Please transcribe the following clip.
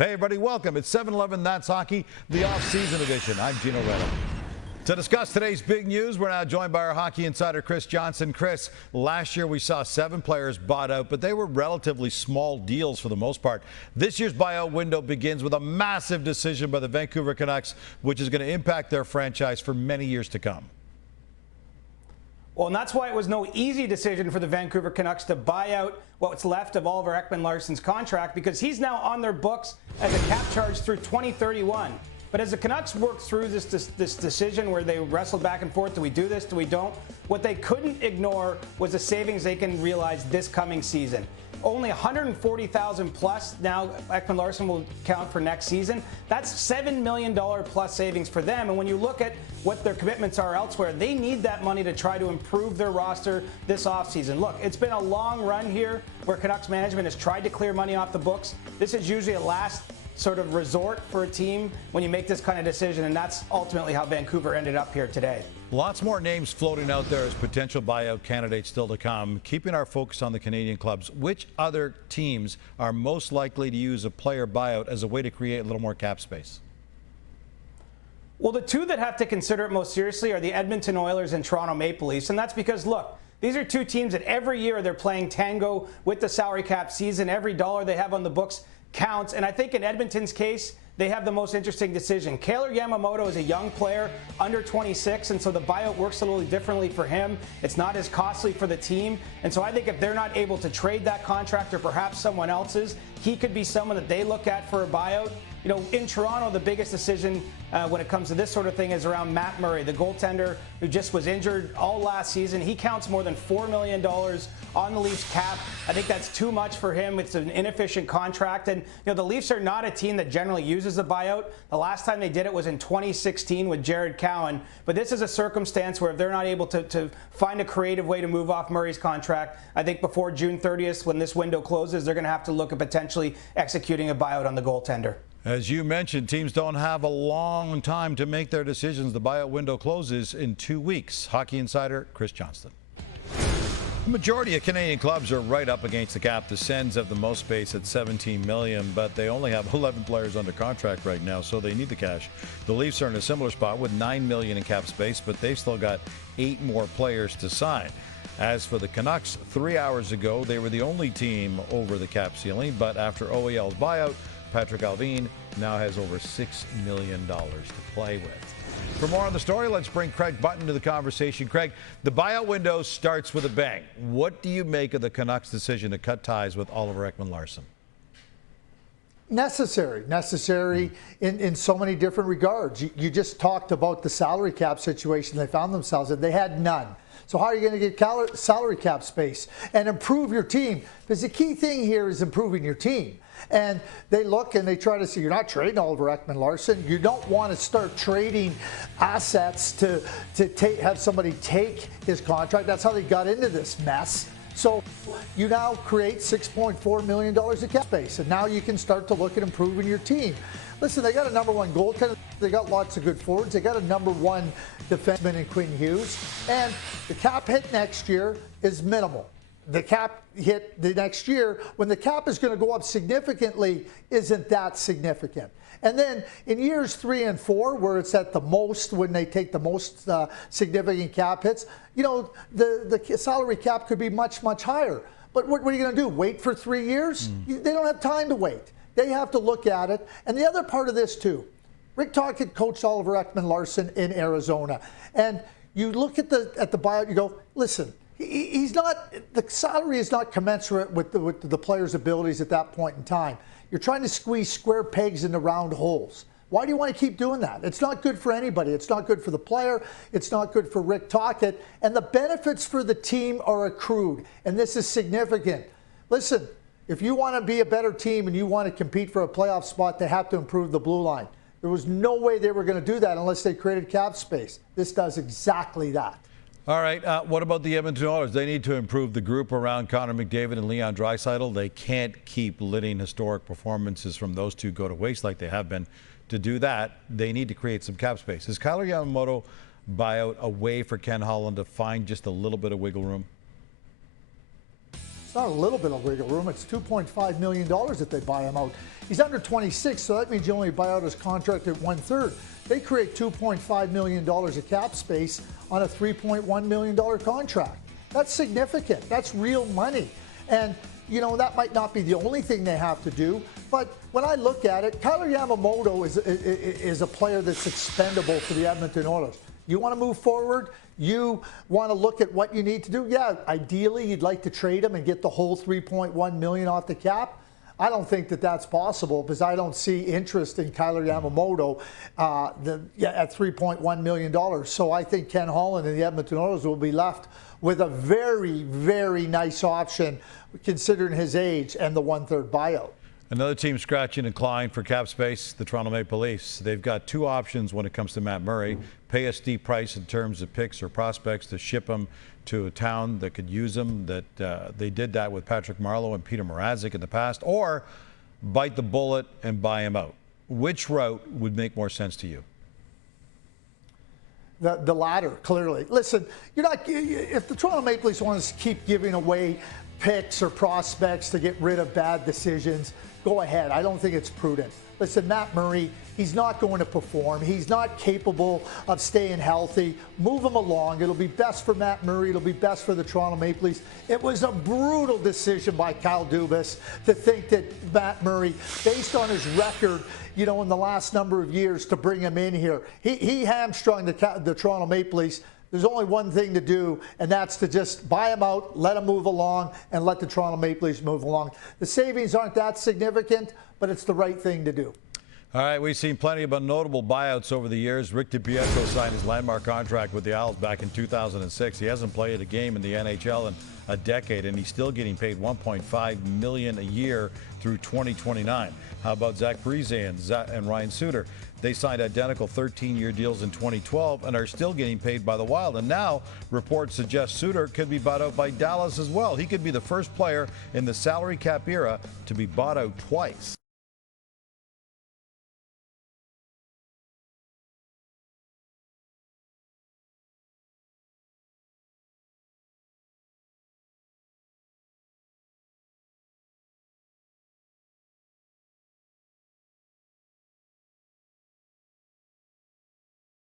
Hey everybody, welcome. It's 7-Eleven That's Hockey, the off-season edition. I'm Gino Reda. To discuss today's big news, we're now joined by our hockey insider, Chris Johnston. Chris, last year we saw 7 players bought out, but they were relatively small deals for the most part. This year's buyout window begins with a massive decision by the Vancouver Canucks, which is going to impact their franchise for many years to come. Well, and that's why it was no easy decision for the Vancouver Canucks to buy out what's left of Oliver Ekman-Larsson's contract, because he's now on their books as a cap charge through 2031. But as the Canucks worked through this decision where they wrestled back and forth, do we do this, do we don't, what they couldn't ignore was the savings they can realize this coming season. Only $140,000 plus now Ekman-Larsson will count for next season. That's $7 million plus savings for them. And when you look at what their commitments are elsewhere, they need that money to try to improve their roster this offseason. Look, it's been a long run here where Canucks management has tried to clear money off the books. This is usually a last sort of resort for a team when you make this kind of decision, and that's ultimately how Vancouver ended up here today. Lots more names floating out there as potential buyout candidates still to come. Keeping our focus on the Canadian clubs, which other teams are most likely to use a player buyout as a way to create a little more cap space? Well, the two that have to consider it most seriously are the Edmonton Oilers and Toronto Maple Leafs, and that's because, look, these are two teams that every year they're playing tango with the salary cap season. Every dollar they have on the books counts, and I think in Edmonton's case, they have the most interesting decision. Kailer Yamamoto is a young player, under 26, and so the buyout works a little differently for him. It's not as costly for the team, and so I think if they're not able to trade that contract or perhaps someone else's, he could be someone that they look at for a buyout. You know, in Toronto, the biggest decision when it comes to this sort of thing is around Matt Murray, the goaltender who just was injured all last season. He counts more than $4 million on the Leafs cap. I think that's too much for him. It's an inefficient contract. And, you know, the Leafs are not a team that generally uses a buyout. The last time they did it was in 2016 with Jared Cowan. But this is a circumstance where if they're not able to find a creative way to move off Murray's contract, I think before June 30th, when this window closes, they're going to have to look at potentially executing a buyout on the goaltender. As you mentioned, teams don't have a long time to make their decisions. The buyout window closes in 2 weeks. Hockey insider Chris Johnston. The majority of Canadian clubs are right up against the cap. The Sens have the most space at $17 million, but they only have 11 players under contract right now, so they need the cash. The Leafs are in a similar spot with $9 million in cap space, but they've still got 8 more players to sign. As for the Canucks, 3 hours ago, they were the only team over the cap ceiling, but after OEL's buyout, Patrick Allvin now has over $6 million to play with. For more on the story, let's bring Craig Button to the conversation. Craig, the buyout window starts with a bang. What do you make of the Canucks' decision to cut ties with Oliver Ekman-Larsson? Necessary in so many different regards. You just talked about the salary cap situation they found themselves in. They had none. So how are you going to get salary cap space and improve your team? Because the key thing here is improving your team. And they look and they try to say, you're not trading Oliver Ekman-Larsson. You don't want to start trading assets to have somebody take his contract. That's how they got into this mess. So you now create $6.4 million of cap space. And now you can start to look at improving your team. Listen, they got a number 1 goaltender. They got lots of good forwards. They got a number 1 defenseman in Quinn Hughes. And the cap hit next year is minimal. The cap hit the next year, when the cap is going to go up significantly, isn't that significant. And then in years 3 and 4, where it's at the most, when they take the most significant cap hits, you know, the salary cap could be much, much higher. But what are you going to do? Wait for 3 years? They don't have time to wait. They have to look at it. And the other part of this, too, Rick Tocchet coached Oliver Ekman-Larsson in Arizona. And you look at the buyout, you go, listen, he's not, the salary is not commensurate with the player's abilities at that point in time. You're trying to squeeze square pegs into round holes. Why do you want to keep doing that? It's not good for anybody. It's not good for the player. It's not good for Rick Tocchet. And the benefits for the team are accrued. And this is significant. Listen, if you want to be a better team and you want to compete for a playoff spot, they have to improve the blue line. There was no way they were going to do that unless they created cap space. This does exactly that. All right, what about the Edmonton Oilers? They need to improve the group around Connor McDavid and Leon Draisaitl. They can't keep letting historic performances from those two go to waste like they have been. To do that, they need to create some cap space. Is Kailer Yamamoto buyout a way for Ken Holland to find just a little bit of wiggle room? It's not a little bit of wiggle room. It's $2.5 million if they buy him out. He's under 26, so that means you only buy out his contract at 1/3. They create $2.5 million of cap space on a $3.1 million contract. That's significant. That's real money. And, you know, that might not be the only thing they have to do. But when I look at it, Kailer Yamamoto is a player that's expendable for the Edmonton Oilers. You want to move forward? You want to look at what you need to do? Yeah, ideally, you'd like to trade him and get the whole $3.1 million off the cap. I don't think that that's possible because I don't see interest in Kailer Yamamoto at $3.1 million. So I think Ken Holland and the Edmonton Oilers will be left with a very, very nice option considering his age and the 1/3 buyout. Another team scratching and clawing for cap space, the Toronto Maple Leafs. They've got two options when it comes to Matt Murray. Pay a steep price in terms of picks or prospects to ship him to a town that could use him. They did that with Patrick Marleau and Peter Mrazek in the past. Or bite the bullet and buy him out. Which route would make more sense to you? The latter, clearly. Listen, if the Toronto Maple Leafs want to keep giving away picks or prospects to get rid of bad decisions, go ahead. I don't think it's prudent. Listen, Matt Murray, he's not going to perform. He's not capable of staying healthy. Move him along. It'll be best for Matt Murray. It'll be best for the Toronto Maple Leafs. It was a brutal decision by Kyle Dubas to think that Matt Murray, based on his record, in the last number of years, to bring him in here. He hamstrung the Toronto Maple Leafs. There's only one thing to do, and that's to just buy him out, let him move along, and let the Toronto Maple Leafs move along. The savings aren't that significant, but it's the right thing to do. All right, we've seen plenty of notable buyouts over the years. Rick DiPietro signed his landmark contract with the Owls back in 2006. He hasn't played a game in the NHL in a decade, and he's still getting paid $1.5 million a year through 2029. How about Zach Parise and Ryan Suter? They signed identical 13-year deals in 2012 and are still getting paid by the Wild. And now reports suggest Suter could be bought out by Dallas as well. He could be the first player in the salary cap era to be bought out twice.